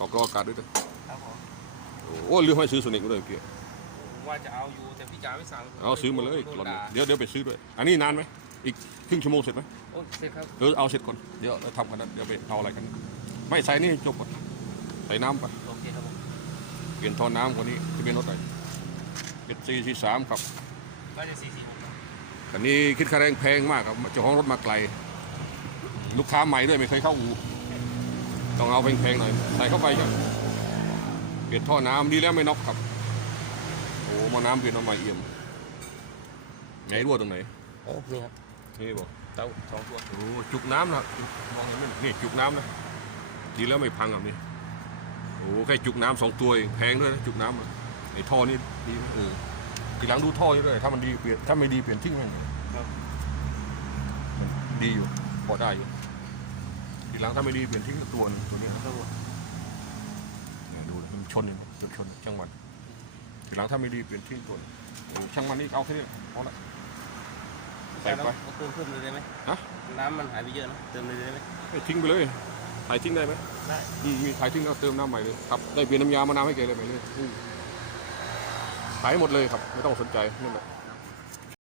ออกรออากาศด้วยนะครับผมโอ้ลืมให้ซื้อโซนิกมาด้วยเมื่อกี้ผมว่าจะเอาอยู่แต่พี่จ๋าไม่สั่งเอาซื้อมาเลยโดนก่อนด่าเดี๋ยวเดี๋ยวไปซื้อด้วย อันนี้นานไหมอีกครึ่งชั่วโมงเสร็จไหมโอ้ยเสร็จครับเออเอาเสร็จก่อนเดี๋ยวเราทำกันนะเดี๋ยวไปเอาอะไรกัน ไม่ใส่นี่จบก่อนใส่น้ำไปโอเคครับผมเปลี่ยนท่อน้ำคนนี้ที่เป็นรถอะไรเจ็ดสี่สี่สามครับก็จะสี่สี่หกครับอันนี้คิดค่าแรงแพงมากครับเจ้าของรถมาไกล ลูกค้าใหม่ด้วยไม่เคยเข้าอู่ ต้องเอาแพงๆหน่อย ใส่เข้าไปครับเปลี่ยนท่อน้ำดีแล้วไม่น็อกครับ โอ้หมาน้ำเปลี่ยนเอาใหม่เอี่ยมไหนรั่วตรงไหนโอ้นี่ครับนี่บอกเต้าสองตัวโอ้จุกน้ำนะมองเห็นไหมนี่จุกน้ำนะดีแล้วไม่พังแบบนี้โอ้แค่จุกน้ำสองตัวเองแพงด้วยนะจุกน้ำอะไอ้ท่อนี่ดีไหมเออทีหลังดูท่อนี่ด้วยถ้ามันดีเปลี่ยนถ้าไม่ดีเปลี่ยนทิ้งมันครับดีอยู่พอได้อยู่ ทีหลังถ้าไม่ดีเปลี่ยนทิ้งสักตัวหนึงตัวนี้นะครับเนี่ยดูเลยมันชนอยู่รถชนช่างมันทีหลังถ้าไม่ดีเปลี่ยนทิ้งตัวหนึ่งโอ้ช่างมันนี่เอาแค่นี้พอละใส่ไปเอาเติมเพิ่มเลยได้ไหมฮะน้ำมันหายไปเยอะนะเติมเลยได้ไหมเอ้ยทิ้งไปเลยถ่ายทิ้งได้ไหมได้อืมมีถ่ายทิ้งแล้วเติมน้ำใหม่เลยครับได้เปลี่ยนน้ำยามะนาวให้แกเลยไปเลยอืมขายหมดเลยครับ ไม่ต้องสนใจนั่นแหละ